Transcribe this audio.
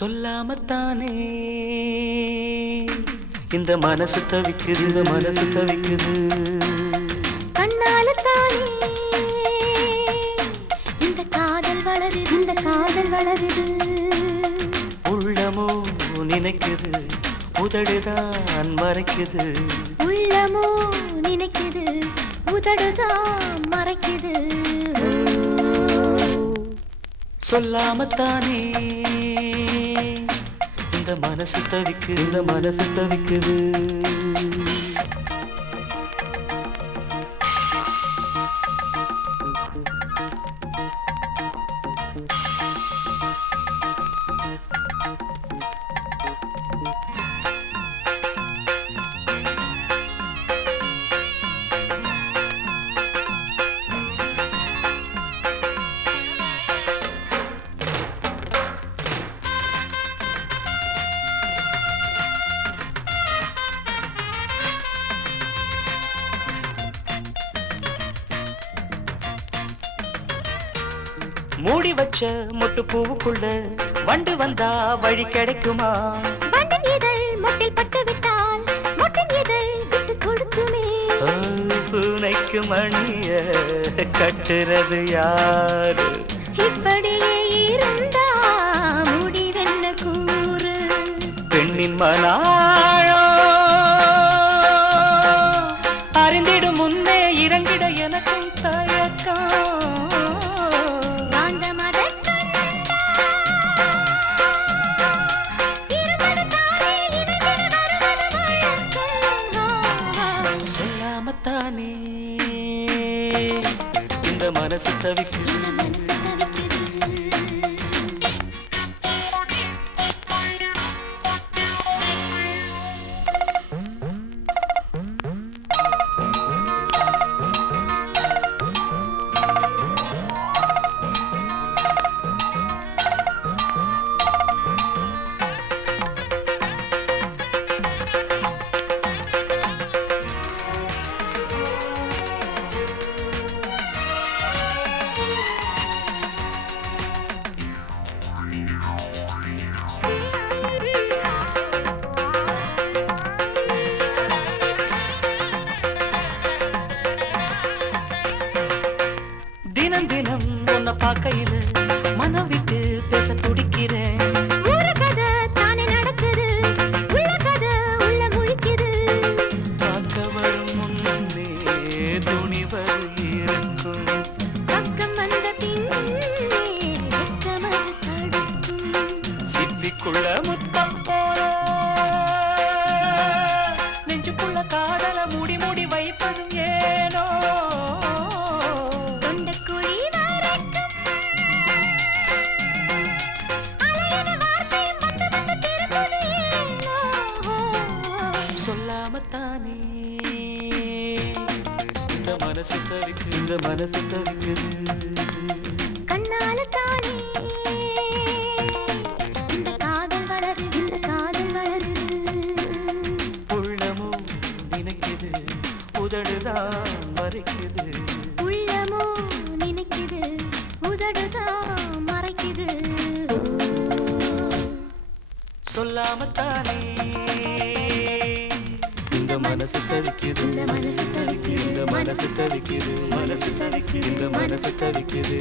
சொல்லாமத்தானே இந்த மனசு தவிக்குது, இந்த மனசு தவிக்குது. கண்ணாலத்தானே இந்த காதல் வளருது, இந்த காதல் வளருது. உள்ளமோ நினைக்குது, உதடுதான் மறைக்குது. உள்ளமோ நினைக்குது, உதடுதான் மறைக்குது. சொல்லாமத்தானே இந்த மனசு தவிக்குது, இந்த மனசு தவிக்குது. மூடி வச்ச மொட்டு பூவுக்குள்ள வண்டு வந்தா வழி கிடைக்குமா? வண்டின் இதழ் மொட்டில் பட்டு விட்டால் மொட்டின் இதழ் விட்டு கொடுக்குமே. பூனைக்கு மணிய கட்டுறது யாரு? இப்படியே இருந்தா முடிவென்ன கூறு? பெண்ணின் மனாழோ அறிந்திடும் முன்னே இறங்கிட எனக்கும் தயக்கம். சொல்லாமத்தானே இந்த மனசு தவிக்குது, இந்த மனசு தவிக்குது. தினம் தினம் உன்னை பார்க்கையில மனம் விட்டு பேச துடிக்கிறேன். ஒரு கதை தானே நடக்குது, உள்ள கதை உள்ள முழிக்குது. பார்க்க வரும் முன்னே துணிவர் இருக்கும். பக்கம் வந்த பின்னே வெட்கமது தடுக்கும். சிப்பிக்குள்ள முத்தம் போல நெஞ்சுக்குள்ள காதல மூடி மூடி வைப்பதும் ஏனோ? தொண்டக்குழி வரைக்கும் அலையுத வார்த்தை வந்து வந்து திரும்புது ஏனோ? சொல்லாமத்தானே இந்த மனசு தவிக்குது, இந்த மனசு தவிக்குது. கண்ணாலத்தானே இந்த காதல் வளருது, இந்த காதல் வளருது. உள்ளமோ நினைக்குது, உதடுதான் மறைக்குது. உள்ளமோ நினைக்குது, உதடுதான் மறைக்குது. சொல்லாமத்தானே இந்த மனசு தவிக்குது, இந்த மனசு தவிக்குது, இந்த மனசு தவிக்குது, மனசு தவிக்குது, இந்த மனசு தவிக்குது.